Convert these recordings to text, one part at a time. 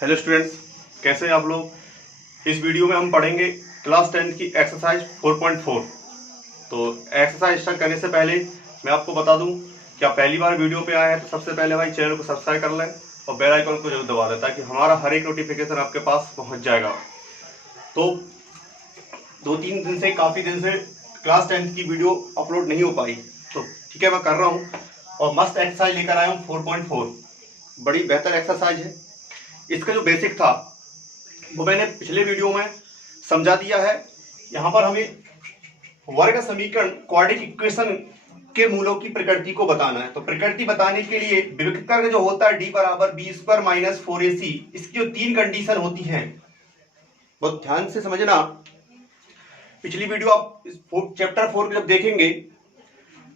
Hello students, कैसे हैं आप लोग। इस वीडियो में हम पढ़ेंगे क्लास 10 की एक्सरसाइज 4.4। तो एक्सरसाइज स्टार्ट करने से पहले मैं आपको बता दूं कि आप पहली बार वीडियो पे आए हैं तो सबसे पहले भाई चैनल को सब्सक्राइब कर लें और बेल आइकन को जरूर दबा दें ताकि हमारा हर एक नोटिफिकेशन आपके पास पहुंच जाएगा। तो 2-3 दिन से, काफ़ी दिन से क्लास 10 की वीडियो अपलोड नहीं हो पाई, तो ठीक है मैं कर रहा हूँ और मस्त एक्सरसाइज लेकर आया हूँ 4.4। बड़ी बेहतर एक्सरसाइज है। इसका जो बेसिक था वो मैंने पिछले वीडियो में समझा दिया है। यहाँ पर हमें वर्ग समीकरण क्वाड्रेटिक इक्वेशन के मूलों की प्रकृति को बताना है। तो प्रकृति बताने के लिए विभक्तक जो होता है d बराबर बी स्क्वायर माइनस 4ac, इसकी जो 3 कंडीशन होती हैं बहुत ध्यान से समझना। पिछली वीडियो आप चैप्टर 4 जब देखेंगे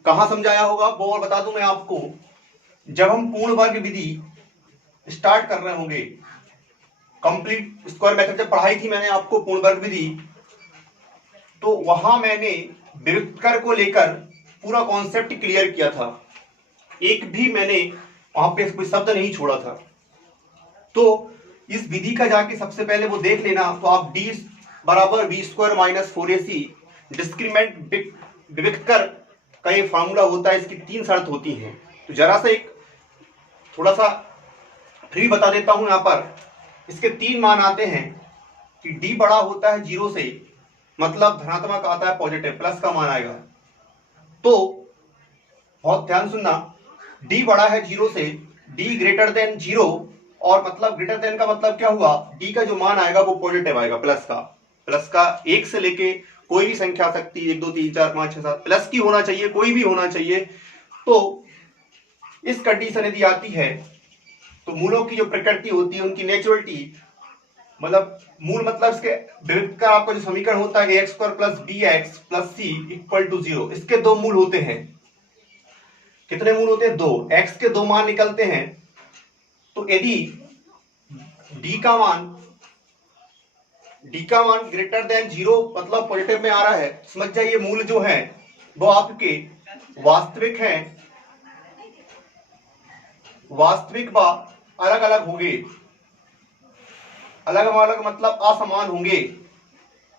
कहाँ समझाया होगा वो और बता दूं मैं आपको। जब हम पूर्ण वर्ग विधि स्टार्ट कर रहे होंगे, कंप्लीट स्क्वायर मेथड जब पढ़ाई थी मैंने आपको पूर्ण वर्ग विधि, तो वहां मैंने विभक्तक को लेकर पूरा कॉन्सेप्ट क्लियर किया था। एक भी मैंने वहां पे कोई शब्द नहीं छोड़ा था। तो इस विधि का जाके सबसे पहले वो देख लेना। तो आप d बराबर b square minus 4ac discriminant विभक्तक का ये फॉर्मूला होता है। इसकी 3 शर्त होती हैं। तो जरा सा एक थोड़ा सा फ्री बता देता हूं। यहाँ पर इसके 3 मान आते हैं कि d बड़ा होता है 0 से, मतलब धनात्मक आता है, पॉजिटिव प्लस का मान आएगा। तो बहुत ध्यान सुनना, d बड़ा है 0 से, d ग्रेटर देन 0, और मतलब ग्रेटर देन का मतलब क्या हुआ, d का जो मान आएगा वो पॉजिटिव आएगा, प्लस का 1 से लेके कोई भी संख्या आ सकती है, 1 2 3 4 5 6 7 प्लस की होना चाहिए, कोई भी होना चाहिए। तो इस कंडीशन यदि आती है तो मूलों की जो प्रकृति होती है, उनकी नेचुरलिटी, मतलब मूल मतलब इसके विभक्तक का आपका जो समीकरण होता है ax square plus bx plus c equal to 0, इसके 2 मूल होते हैं। कितने मूल होते हैं? 2। x के 2 मान निकलते हैं। तो यदि d का मान ग्रेटर देन 0, मतलब पॉजिटिव में आ रहा है, समझ जाइए मूल जो है वो आपके वास्तविक हैं, वास्तविक व अलग अलग होंगे। अलग अलग मतलब असमान होंगे,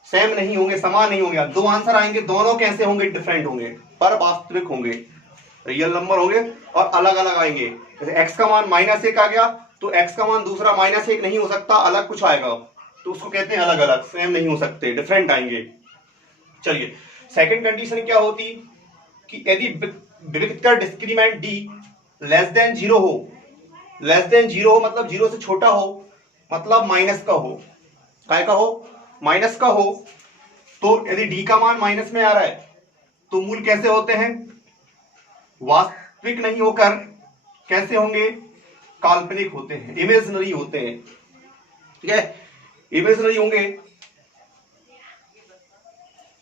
सेम नहीं होंगे, समान नहीं होंगे। 2 आंसर आएंगे, दोनों कैसे होंगे? डिफरेंट होंगे, पर वास्तविक होंगे, रियल नंबर होंगे और अलग अलग आएंगे। जैसे x का मान -1 आ गया तो x का मान दूसरा -1 नहीं हो सकता, अलग कुछ आएगा, तो उसको कहते हैं अलग अलग, सेम नहीं हो सकते, डिफरेंट आएंगे। चलिए सेकंड कंडीशन क्या होती कि यदि विभक्तक डिस्क्रिमिनेंट d लेस देन 0 हो, लेस देन 0 हो मतलब 0 से छोटा हो, मतलब माइनस का हो, काय का हो? माइनस का हो। तो यदि d का मान माइनस में आ रहा है तो मूल कैसे होते हैं? वास्तविक नहीं होकर कैसे होंगे? काल्पनिक होते हैं, इमेजिनरी होते हैं। ठीक है, इमेजिनरी होंगे।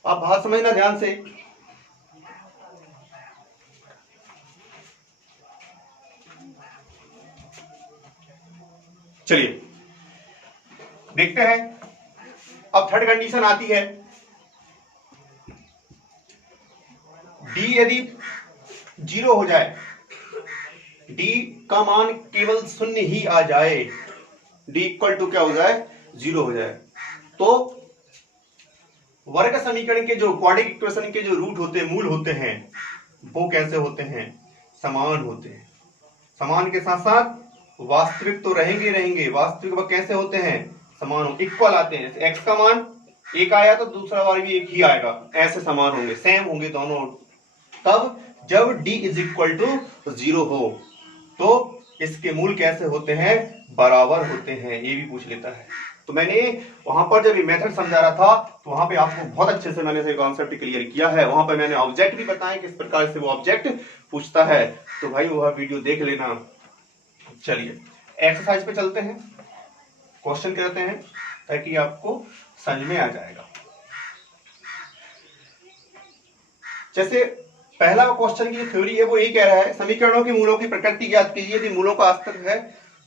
आप बात समझना ध्यान से। चलिए देखते हैं। अब थर्ड कंडीशन आती है, d यदि 0 हो जाए, d का मान केवल 0 ही आ जाए, d इक्वल टू क्या हो जाए? 0 हो जाए, तो वर्ग समीकरण के जो क्वाड्रेटिक इक्वेशन के जो रूट होते हैं, मूल होते हैं, वो कैसे होते हैं? समान होते हैं। समान के साथ साथ वास्तविक तो रहेंगे। वास्तविक वह कैसे होते हैं? समान, इक्वल आते हैं। x का मान 1 आया तो दूसरा बार भी 1 ही आएगा, ऐसे समान होंगे, सेम होंगे दोनों। तब जब d इज इक्वल टू 0 हो, तो इसके मूल कैसे होते हैं? बराबर होते हैं। ये भी पूछ लेता है। तो मैंने वहां पर जब ये मेथड समझा रहा था तो वहां पे आपको बहुत अच्छे से मैंने से कॉन्सेप्ट क्लियर किया है। वहां पर मैंने ऑब्जेक्ट भी बताया किस प्रकार से वो ऑब्जेक्ट पूछता है, तो भाई वह वीडियो देख लेना। चलिए एक्सरसाइज पे चलते हैं, क्वेश्चन करते हैं ताकि आपको समझ में आ जाएगा। जैसे पहला क्वेश्चन की थ्योरी है वो ये कह रहा है, समीकरणों के मूलों की प्रकृति ज्ञात कीजिए। यदि मूलों का अस्तित्व है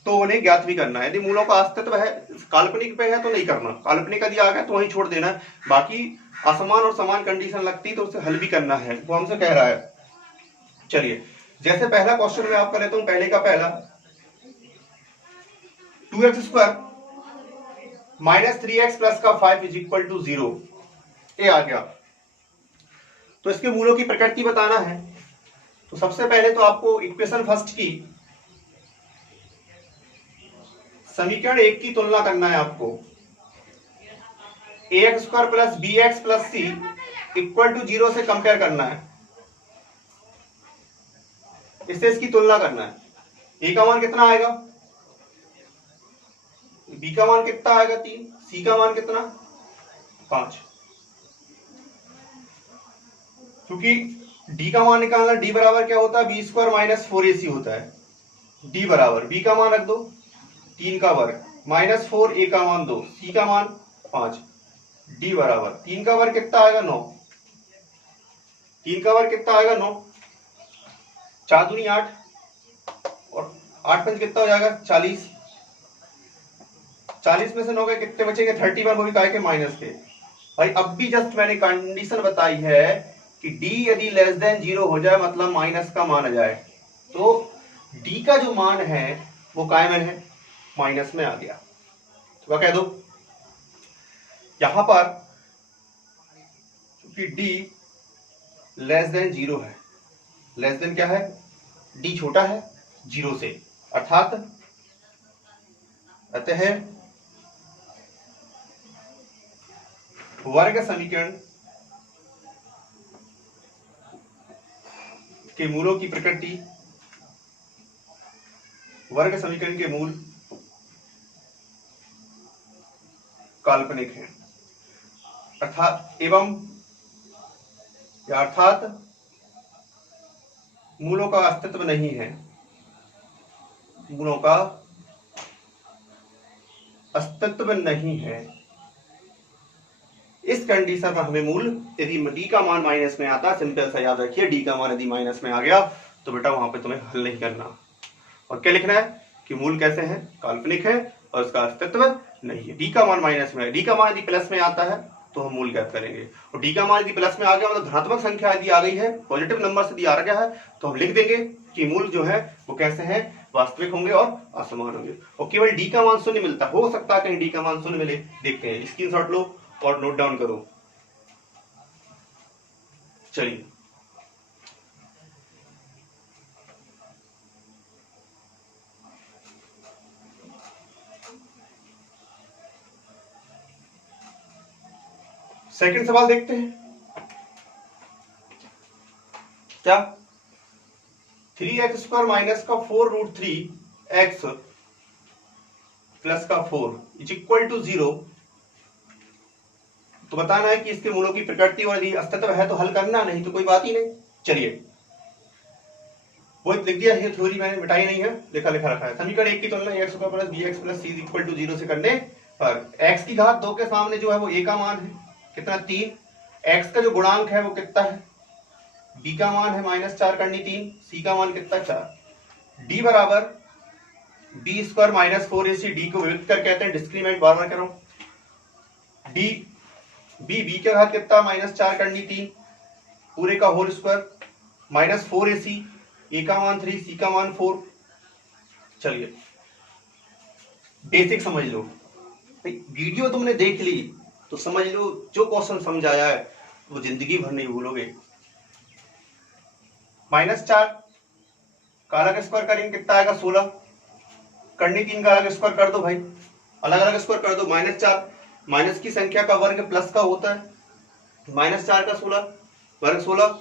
तो उन्हें ज्ञात भी करना है। यदि मूलों का अस्तित्व है, काल्पनिक पे है तो नहीं करना, काल्पनिक यदि आ गया तो वहीं छोड़ देना। बाकी असमान और समान कंडीशन लगती तो उसे हल भी करना है, वो हमसे कह रहा है। चलिए जैसे पहला क्वेश्चन मैं आपका लेता हूं, पहले का पहला 2x स्क्वायर -3x प्लस का 5 इज इक्वल टू 0, ये आ गया। तो इसके मूलों की प्रकृति बताना है। तो सबसे पहले तो आपको इक्वेशन फर्स्ट की समीकरण 1 की तुलना करना है आपको। ax² plus bx plus c equal to 0 से कंपेयर करना है, इससे इसकी तुलना करना है। a का मान कितना आएगा, b का मान कितना आएगा 3, c का मान कितना 5। क्योंकि d का मान निकालना, d बराबर क्या होता है b² माइनस 4ac होता है। d बराबर b का मान रख दो 3 का वर्ग माइनस 4, a का मान 2, c का मान 5। d बराबर 3 का वर्ग कितना आएगा 9, 3 का वर्ग कितना आएगा 9, 4 दूनी 8 और 8 पंच कितना हो जाएगा 40। 40 में से 9 के कितने बचेंगे 31, वो भी काय के माइनस के। भाई अब भी जस्ट मैंने कंडीशन बताई है कि d यदि लेस देन 0 हो जाए मतलब माइनस का मान आ जाए, तो d का जो मान है वो काय में है, माइनस में आ गया। तो क्या कह दो यहां पर, क्योंकि d लेस देन 0 है, लेस देन क्या है d छोटा है 0 से, अर्थात अतः वर्ग समीकरण के मूलों की प्रकृति, वर्ग समीकरण के मूल काल्पनिक हैं, अर्थात अर्थात मूलों का अस्तित्व नहीं है, मूलों का अस्तित्व नहीं है। इस कंडीशन में हमें मूल, यदि d का मान माइनस में आता, सिंपल सा याद रखिए, d का मान यदि माइनस में आ गया तो बेटा वहां पे तुम्हें हल नहीं करना, और क्या लिखना है कि मूल कैसे हैं, काल्पनिक है और उसका अस्तित्व नहीं है। d का मान माइनस में है, d का मान यदि प्लस में आता है तो हम मूल ज्ञात करेंगे, और d का मान यदि प्लस में आ गया मतलब धनात्मक संख्या यदि आ गई है, पॉजिटिव नंबर यदि आ गया है, तो हम लिख देंगे कि मूल जो है वो कैसे हैं, वास्तविक होंगे और असमान होंगे। और केवल d का मान शून्य मिलता, हो सकता है कहीं d का मान शून्य मिले, देखते हैं, स्क्रीनशॉट लो और नोट डाउन करो। चलिए सेकंड सवाल देखते हैं। क्या 3x² माइनस का 4√3x प्लस का 4 इज इक्वल टू 0, तो बताना है कि इसके मूलों की प्रकृति, और यदि अस्तित्व है तो हल करना, नहीं तो कोई बात ही नहीं। चलिए वो लिख दिया है, थ्योरी मैंने मिटाई नहीं है, लिखा रखा है। समीकरण 1 की तुलना x² plus bx plus c equal to 0 से करने पर x की घात 2 के सामने जो है वो a का मान है कितना 3, x का जो गुणांक है वो कितना है, b का मान है -4 करनी 3, c का मान कितना 4, d बराबर b² माइनस 4ac, d को विविक्त कर कहते हैं, डिस्क्रीमेंट बार बार कह रहा हूं, d b का घात कितना -4 करनी 3 पूरे का होल स्क्वायर -4ac, a का मान 3, c का मान 4। चलिए बेसिक समझ लो, वीडियो तुमने देख ली तो समझ लो, जो क्वेश्चन समझ आया है वो जिंदगी भर नहीं भूलोगे। -4 का अलग स्क्वायर करेंगे कितना आएगा 16, करनी 3 का अलग स्क्वायर कर दो भाई, अलग अलग स्क्वायर कर दो, -4 माइनस की संख्या का वर्ग प्लस का होता है, -4 का 16 वर्ग 16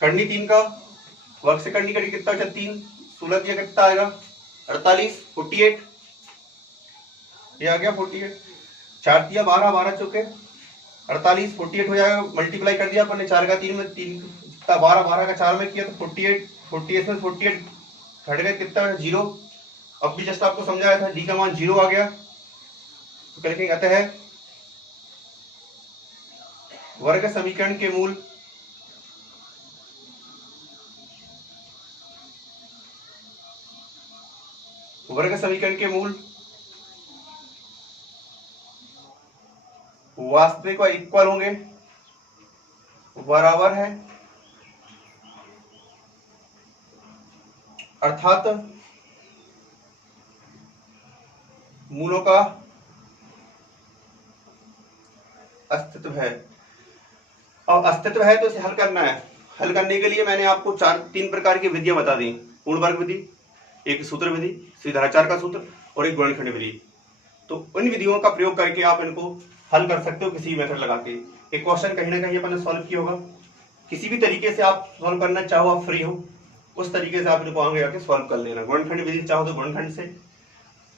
करनी 3 का वर्ग से करनी करी कितना बचा 3, 16 दिया कितना आएगा 48, 48 ये आ गया 48, 4 दिया 12, 12 चौके 48, 48 हो जाएगा, मल्टीप्लाई कर दिया अपन ने 4 का 3 में, 3 12, 12 का 4 में किया तो 48, 48 में 48 घट गए कितना 0। अब भी जस्ट आपको समझाया था, डी का मान 0 आ गया, तो क्या लिखेंगे, अतः वर्ग समीकरण के मूल वास्तविक और इक्वल होंगे, बराबर है, अर्थात मूलों का अस्तित्व है। और अस्तित्व है तो इसे हल करना है। हल करने के लिए मैंने आपको तीन प्रकार की विधियां बता दी। पूर्ण वर्ग विधि, एक सूत्र विधि, सीधाचार का सूत्र और एक गुणनखंड विधि। तो उन विधियों का प्रयोग करके आप इनको हल कर सकते हो किसी मेथड लगा के। एक क्वेश्चन कहीं ना कहीं अपन ने सॉल्व किया होगा, किसी भी तरीके से आप सॉल्व करना चाहो, आप फ्री हो उस तरीके से आप इनको आगे आके सॉल्व कर लेना। गुणनखंड विधि चाहो तो गुणनखंड से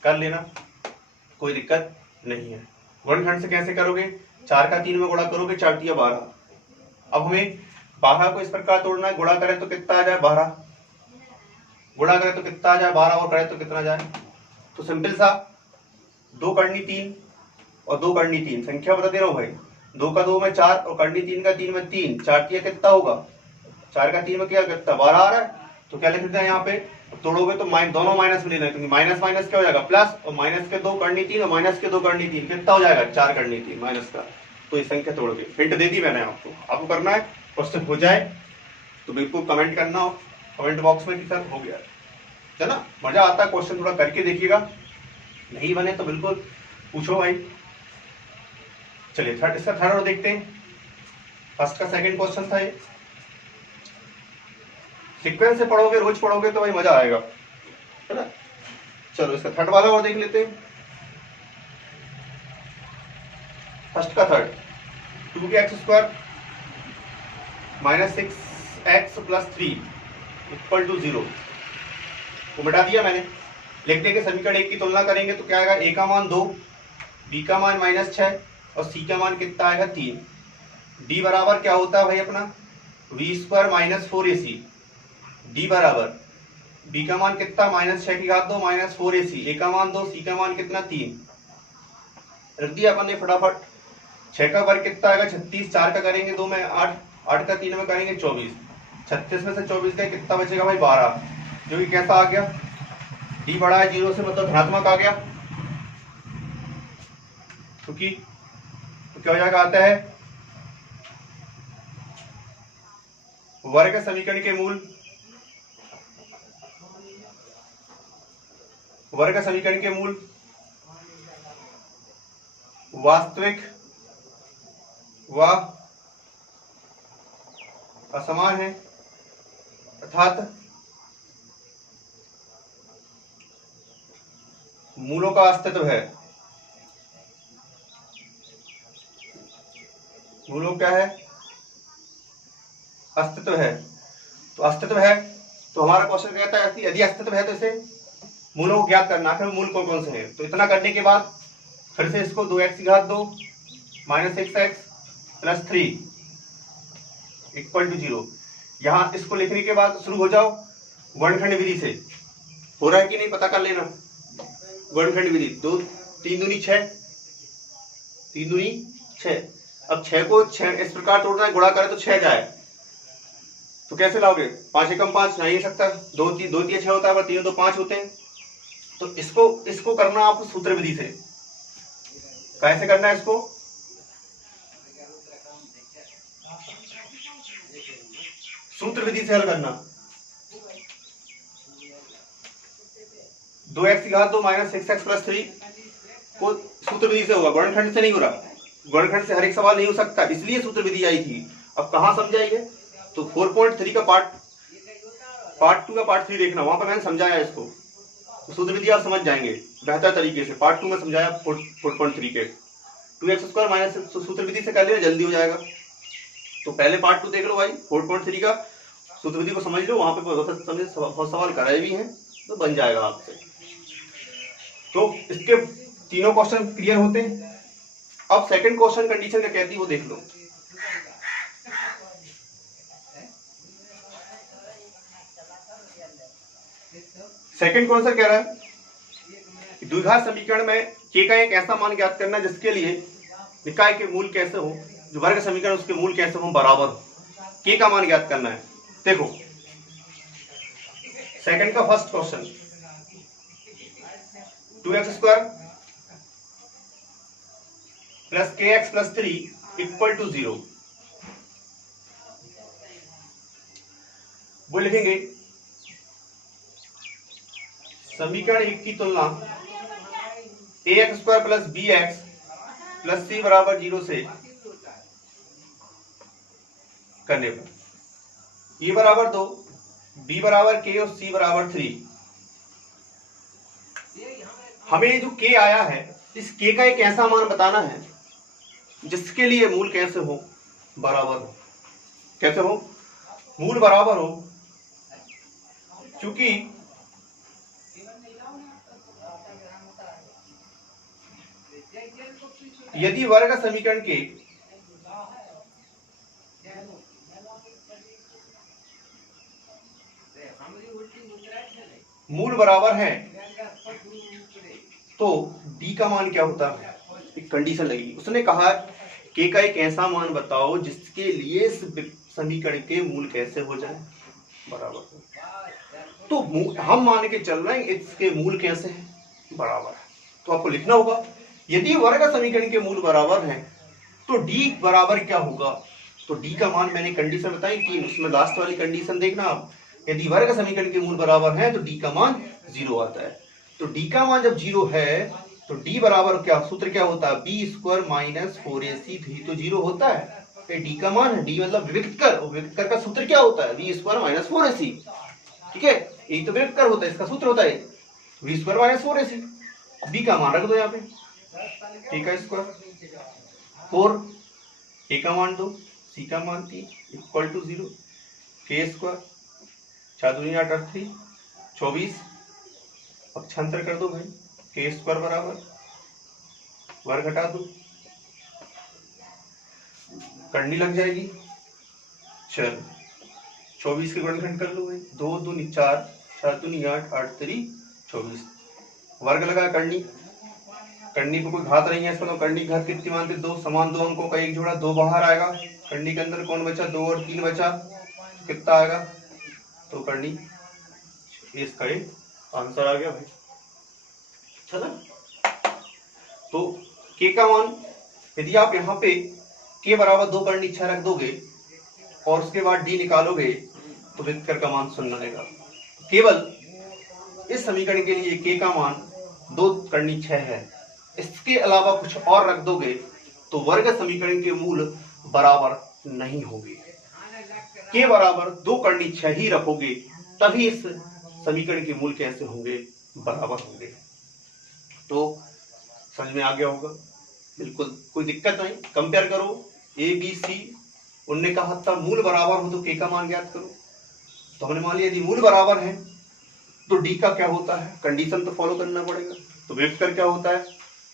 कर लेना, कोई दिक्कत नहीं है। गुणनखंड से कैसे करोगे? 4 का 3 में गुणा करोगे, 4 दिया 12। अब हमें 12 को इस प्रकार तोड़ना है, गुणा करें तो कितना आ जाए 12, गुणा करें तो कितना आ जाए 12 और करें तो कितना जाए। तो सिंपल सा 2 करनी 3 और 2 करनी 3, संख्या बता दे रहा हूं भाई। 2 का 2 में 4 और करनी 3 का 3 में 3, 4 दिया कितना होगा? 4 का 3 में क्या कितना 12 आ रहा है। तो क्या लिख देते हैं यहाँ पे, तोड़ोगे तो दोनों माइनस में लेना है, क्योंकि माइनस माइनस क्या हो जाएगा प्लस, और माइनस के 2 करनी 3 और माइनस के 2 करनी 3 कितना हो जाएगा 4 करनी 3 माइनस का। तो ये संख्या तोड़ोगे। हिंट दे दी मैंने आपको करना है। क्वेश्चन हो जाए तो बिल्कुल कमेंट करना, कमेंट बॉक्स में कि सर हो गया है ना। मजा आता है, क्वेश्चन थोड़ा करके देखिएगा, नहीं बने तो बिल्कुल पूछो भाई। चलिए इसका थर्ड और देखते हैं। फर्स्ट का सेकंड क्वेश्चन था ये। सीक्वेंस से पढ़ोगे, रोज पढ़ोगे तो भाई मजा आएगा, है ना। चलो इसका थर्ड वाला और देख लेते हैं। फर्स्ट का थर्ड, 2x² - 6x + 3 = 0 को मिटा दिया मैंने। लिख देंगे समीकरण 1 की तुलना करेंगे तो क्या आएगा, a का मान 2, b का मान -6 और c का मान कितना आएगा 3। d बराबर क्या होता है भाई अपना, v² - 4ac। d बराबर b का मान कितना, -6 की घात 2 -4ac, a का मान 2, c का मान कितना 3। रख दिया अपन ने फटाफट। 6 का वर्ग कितना आएगा 36, 4 का करेंगे 2 में 8, 8 का 3 में करेंगे 24, 36 में से 24 का कितना बचेगा भाई 12, जो कि कैसा आ गया, d बड़ा है 0 से मतलब धनात्मक आ गया। क्योंकि तो क्या हो जाएगा, आता है वर्ग समीकरण के मूल, वर्ग समीकरण के मूल वास्तविक व असमान है, अर्थात मूलों का अस्तित्व है। मूलों क्या है, अस्तित्व है। तो अस्तित्व है तो हमारा क्वेश्चन कहता है कि यदि अस्तित्व है तो इसे मूलों को ज्ञात करना, आखिर मूल कौन कौन से हैं। तो इतना करने के बाद फिर से इसको 2x की घात 2 -6x + 3 = 0। यहां इसको लिखने के बाद शुरू हो जाओ गुणनखंड विधि से। हो रहा है कि नहीं पता कर लेना। गुणनखंड विधि 2 3 दूनी 6, 3 दूनी 6। अब 6 को 6 इस प्रकार तोड़ना है, गुणा करें तो 6 जाए, तो कैसे लाओगे, 5 एकम 5 नहीं सकता, 2 3 6 होता है, 3 2 5 होते हैं। तो इसको करना आपको सूत्र विधि से। कैसे करना है इसको, सूत्र विधि से हल करना। 2x की घात 2 -6x + 3 को सूत्र विधि से होगा, गुणनखंड से नहीं हो रहा। गुणनखंड से हर एक सवाल नहीं हो सकता, इसलिए सूत्र विधि आई थी। अब कहां समझाइए, तो 4.3 का पार्ट 2 का पार्ट 3 देखना, वहां पर मैंने समझाया इसको। तो सूत्र विधि आप समझ जाएंगे बेहतर तरीके से। पार्ट 2 में समझाया 4.3 के 2x² - सूत्र विधि से कर लेना, जल्दी हो जाएगा। तो पहले पार्ट 2 देख लो भाई, 4.3 का सूत्र विधि को समझ लो, वहां पे बहुत सवाल कराए भी हैं, तो बन जाएगा आपसे। तो इसके तीनों क्वेश्चन क्लियर होते हैं। अब सेकंड क्वेश्चन कंडीशन क्या कहती है वो देख लो। सेकंड क्वेश्चन कह रहा है द्विघात समीकरण में k का एक ऐसा मान ज्ञात करना जिसके लिए निकाय के मूल कैसे हो, जो वर्ग समीकरण उसके मूल कैसे हो बराबर हो। k का मान ज्ञात करना है। देखो सेकंड का फर्स्ट क्वेश्चन, 2x² + kx + 3 = 0। वो लिखेंगे समीकरण 1 की तुलना ax² + bx + c = 0 से करने पर। ए बराबर 2, बी बराबर के और सी बराबर 3। हमें जो के आया है, इस के का एक ऐसा मान बताना है जिसके लिए मूल कैसे हो, बराबर हो। कैसे हो? मूल बराबर हो। क्योंकि यदि वर्ग समीकरण के मूल बराबर है तो डी का मान क्या होता है? एक कंडीशन लगेगी। उसने कहा के का एक ऐसा मान बताओ जिसके लिए इस समीकरण के मूल कैसे हो जाए, बराबर। तो हम मान के चल रहे हैं इसके मूल कैसे हैं, बराबर है। तो आपको लिखना होगा यदि वर्ग समीकरण के मूल बराबर हैं तो डी बराबर क्या होगा। तो डी का मान मैंने कंडीशन बताई कि उसमें लास्ट वाली कंडीशन देखना आप, यदि वर्ग समीकरण के मूल बराबर है तो डी का मान 0 आता है। तो डी का मान जब 0 है तो डी बराबर क्या, सूत्र क्या होता है, बी स्क्वायर माइनस 4ac। तो 0 होता है, डी का मान है, डी मतलब विविक्त कर, और विविक्त कर का सूत्र क्या होता है, बी स्क्वायर माइनस 4ac। ठीक है, ये तो विविक्त कर होता है, इसका सूत्र होता है B square minus 4ac। B का मान रख दो यहाँ पे, ए का स्क्वायर 4, ए का मान 2, सी का मान 3 इक्वल टू 0, के स्क्वायर 4 दूनी 8 और 3 24। पक्षांतर कर दो भाई, के स्क्वायर बराबर वर्ग घटा दो, करनी लग जाएगी। चलो 24 के गुणनखंड कर लो भाई, 2 दूनी 4, 4 दूनी 8, 8 3 24। वर्ग लगा करनी, करनी पे कोई घात नहीं है इसका, तो करनी घात कितनी मानते, 2। समान 2 अंकों का एक जोड़ा, 2 बाहर आएगा, करनी के अंदर कौन बचा, 2 और 3 बचा, कितना आएगा, तो करनी इसका आंसर आ गया भाई। चला। तो के का मान यदि आप यहाँ पे के बराबर 2 करनी 6 रख दोगे और उसके बाद डी निकालोगे तो विकर्ण का मान 0 आएगा। केवल इस समीकरण के लिए के का मान 2 करनी 6 है, इसके अलावा कुछ और रख दोगे तो वर्ग समीकरण के मूल बराबर नहीं होंगे। के बराबर 2 करनी 6 ही रखोगे तभी इस समीकरण के मूल कैसे होंगे, बराबर होंगे। तो समझ में आ गया होगा, बिल्कुल कोई दिक्कत नहीं। कंपेयर करो ए बी सी, उनने कहा था मूल बराबर हो तो के का मान ज्ञात करो, तो हमने मान लिया यदि मूल बराबर है तो डी का क्या होता है, कंडीशन तो फॉलो करना पड़ेगा। तो वेक्टर क्या होता है,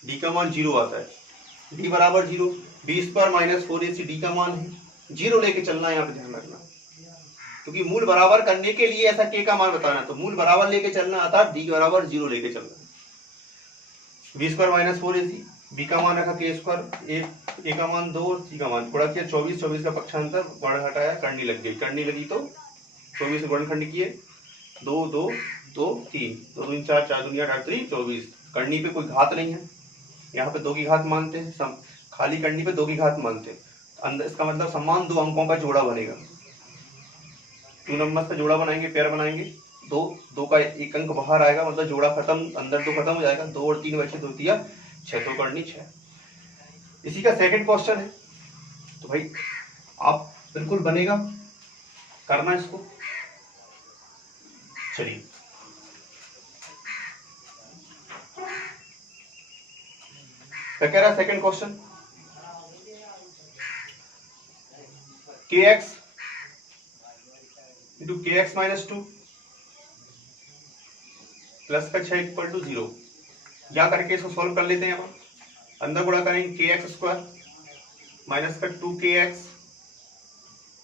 डी का मान 0 आता है, डी बराबर 0, B square minus 4ac D का मान है, 0 लेके चलना है, यहाँ पे ध्यान रखना, क्योंकि मूल बराबर करने के लिए ऐसा के का मान बताना, तो मूल बराबर लेके चलना आता है, डी बराबर 0 लेके चलना। B square minus 4ac, B का मान रखा के स्क्वायर, ए का मान 2 और सी का मान थोड़ा किया 24, 24 का पक्षांतर बढ़ घटाया, करनी लग गई, करनी लगी तो 24 से गुणनखंड किए, 2 2 2 3, 2 दूनी 4, 4 दूनी 8, 8 3 24। करनी पे कोई घात नहीं है, यहाँ पे 2 की घात मानते हैं, खाली करनी पे 2 की घात मानते हैं, अंदर इसका मतलब समान 2 अंकों का जोड़ा बनेगा, 2 नंबर से जोड़ा बनाएंगे, पेयर बनाएंगे, 2 का एक अंक बाहर आएगा, मतलब जोड़ा खत्म, अंदर 2 खत्म हो जाएगा, 2 और 3 बचे, 2 दिया 6, तो करनी 6। इसी का सेकंड क्वेश्चन है, तो भाई आप बिल्कुल बनेगा, करना इसको। चलिए क्या कह रहा है सेकंड क्वेश्चन, के एक्स इंटू के एक्स माइनस 2 प्लस का 6 इक्वल टू 0, या करके इसको सॉल्व कर लेते हैं। हम अंदर गुणा करेंगे के एक्स स्क्वायर माइनस का 2kx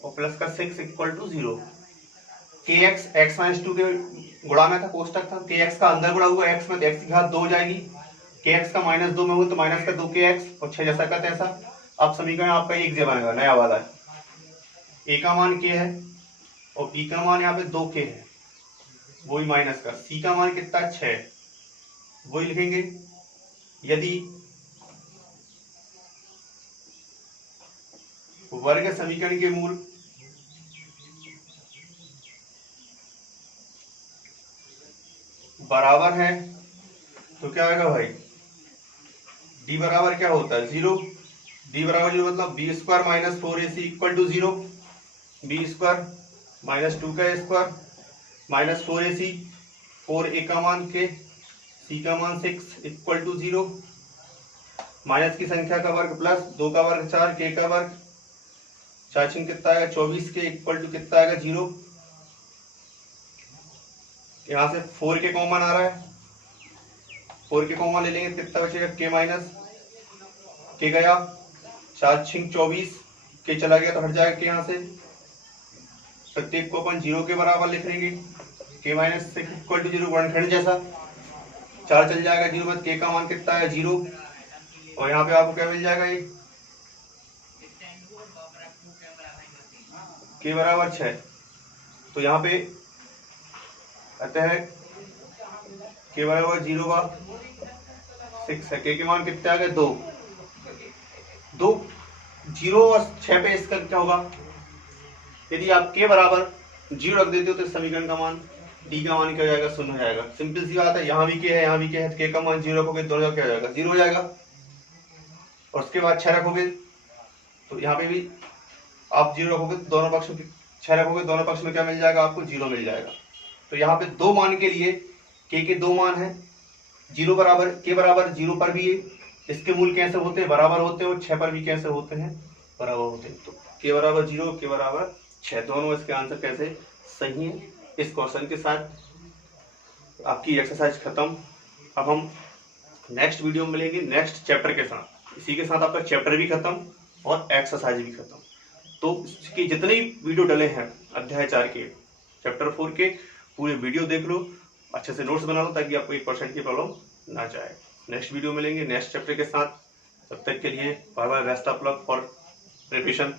और प्लस का 6 इक्वल टू 0। के एक्स एक्स माइनस 2 के गुणा में था, कोष्टक था, के एक्स का अंदर गुणा हुआ एक्स में, तो एक्स की घात 2 हो जाएगी, के एक्स का माइनस 2 में हुआ तो माइनस का 2kx और 6 जैसा का तैसा। अब समीकरण आपका एक जगह बनेगा, नया वाला है, ए का मान k है और बी का मान यहाँ पे 2k है, वही माइनस का, सी का मान कितना 6, वही लिखेंगे। यदि वर्ग समीकरण के मूल बराबर है तो क्या आएगा भाई, डी बराबर क्या होता है 0, डी बराबर 0 मतलब B square minus 4ac equal to 0, B square minus 2 का स्क्वायर माइनस 4ac, 4a का मान k, c का मान 6 इक्वल टू 0, माइनस की संख्या का वर्ग प्लस 2 का वर्ग 4, k का वर्ग 4 छिंग कितना आएगा 24 के इक्वल टू कितना आएगा 0। यहाँ से 4 के कॉमन आ रहा है, 4 के कॉमन ले लेंगे कितना बचेगा k माइनस k गया, 4 छिंग 24, k चला गया तो हट जाएगा k यहाँ से। प्रत्येक को अपन 0 के बराबर लिख लेंगे, k माइनस 6 इक्वल टू 0, वर्णखंड जैसा 4 चल जाएगा 0 में, k का मान कितना है 0, और यहाँ पे आपको क्या मिल जाएगा ये k बराबर 6। तो यहाँ पे अतः k बराबर 0 का 6 है, k के मान कितने आ गए 2, 0 और 6 पे इसका क्या होगा, यदि आप k बराबर 0 रख देते हो तो समीकरण का मान d का मान क्या हो जाएगा 0 हो जाएगा। सिंपल सी बात है, यहाँ भी k है यहाँ भी k है, तो k का मान 0 रखोगे दोनों का क्या हो जाएगा 0 हो जाएगा, और उसके बाद 6 रखोगे तो यहाँ पे भी आप 0 रखोगे तो दोनों पक्ष में 6 रखोगे दोनों पक्ष में क्या मिल जाएगा आपको 0 मिल जाएगा। तो यहाँ पे दो मान के लिए k के दो मान है, 0 बराबर k बराबर 0 पर भी इसके मूल कैसे होते हैं बराबर होते हैं, और 6 पर भी कैसे होते हैं बराबर होते हैं। तो k बराबर 0 k बराबर 6 दोनों इसके आंसर कैसे सही है। इस क्वेश्चन के साथ आपकी एक्सरसाइज खत्म। अब हम नेक्स्ट वीडियो में मिलेंगे नेक्स्ट चैप्टर के साथ, इसी के साथ आपका चैप्टर भी खत्म और एक्सरसाइज भी खत्म। तो इसके जितने वीडियो डले हैं अध्याय 4 के चैप्टर 4 के पूरे वीडियो देख लो, अच्छे से नोट्स बना लो ताकि आपको 1% की प्रॉब्लम ना जाए। नेक्स्ट वीडियो मिलेंगे नेक्स्ट चैप्टर के साथ, तब तक के लिए bye bye, best of luck for preparation.